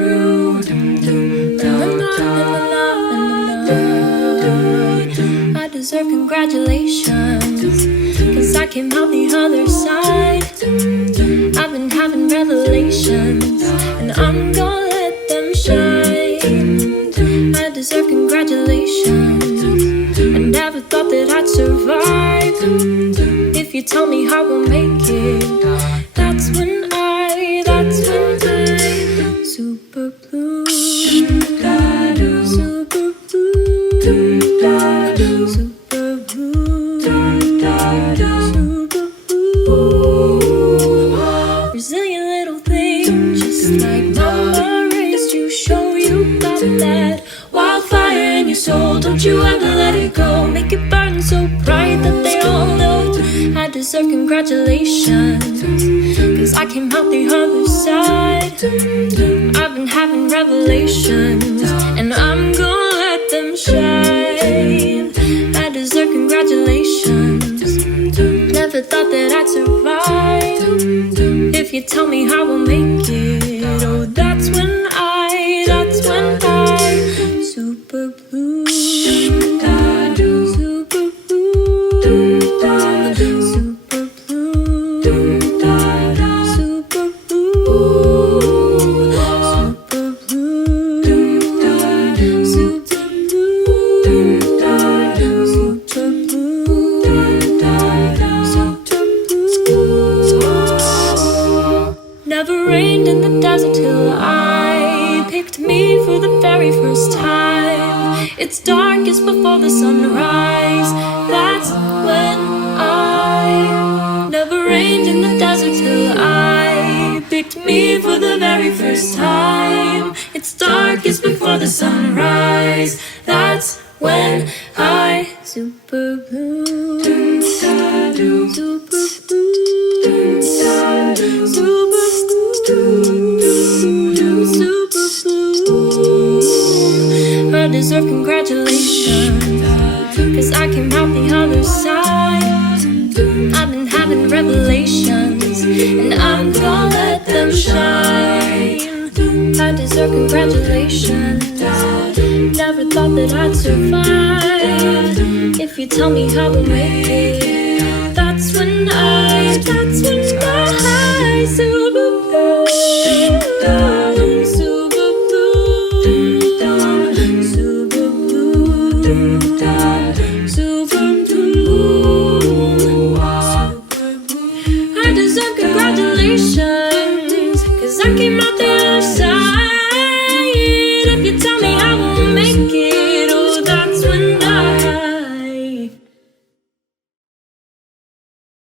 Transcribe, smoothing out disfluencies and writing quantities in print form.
through. I deserve congratulations, 'cause I came out the other side. I've been having revelations, and I'm gonna let them shine. I deserve congratulations. I never thought that I'd survive. If you tell me how we'll make it, that's when I super blue, super blue, super blue, super blue. Resilient little thing, just like mama raised you, show you got that wildfire in your soul. Don't you ever let it go. Make it burn so bright that they all know. I deserve congratulations, 'cause I came out the other side. I've been having revelations, and I'm gonna let them shine. I deserve congratulations. Never thought that I'd survive. If you tell me how we'll make it, oh, that's when I super blue, super blue, super blue, super blue, super blue. Never rained in the desert till I picked me for the very first time. It's darkest before the sunrise. That's when I never rained in the desert till I picked me for the very first time. It's darkest before the sunrise. That's when I super blue, super blue, super blue, super blue. I deserve congratulations, 'cause I came out the other side. I've been having revelations, and I'm gonna let them shine. I deserve congratulations. Never thought that I'd survive. If you tell me how we'll make it, that's when I super blue, super blue, super blue, super blue.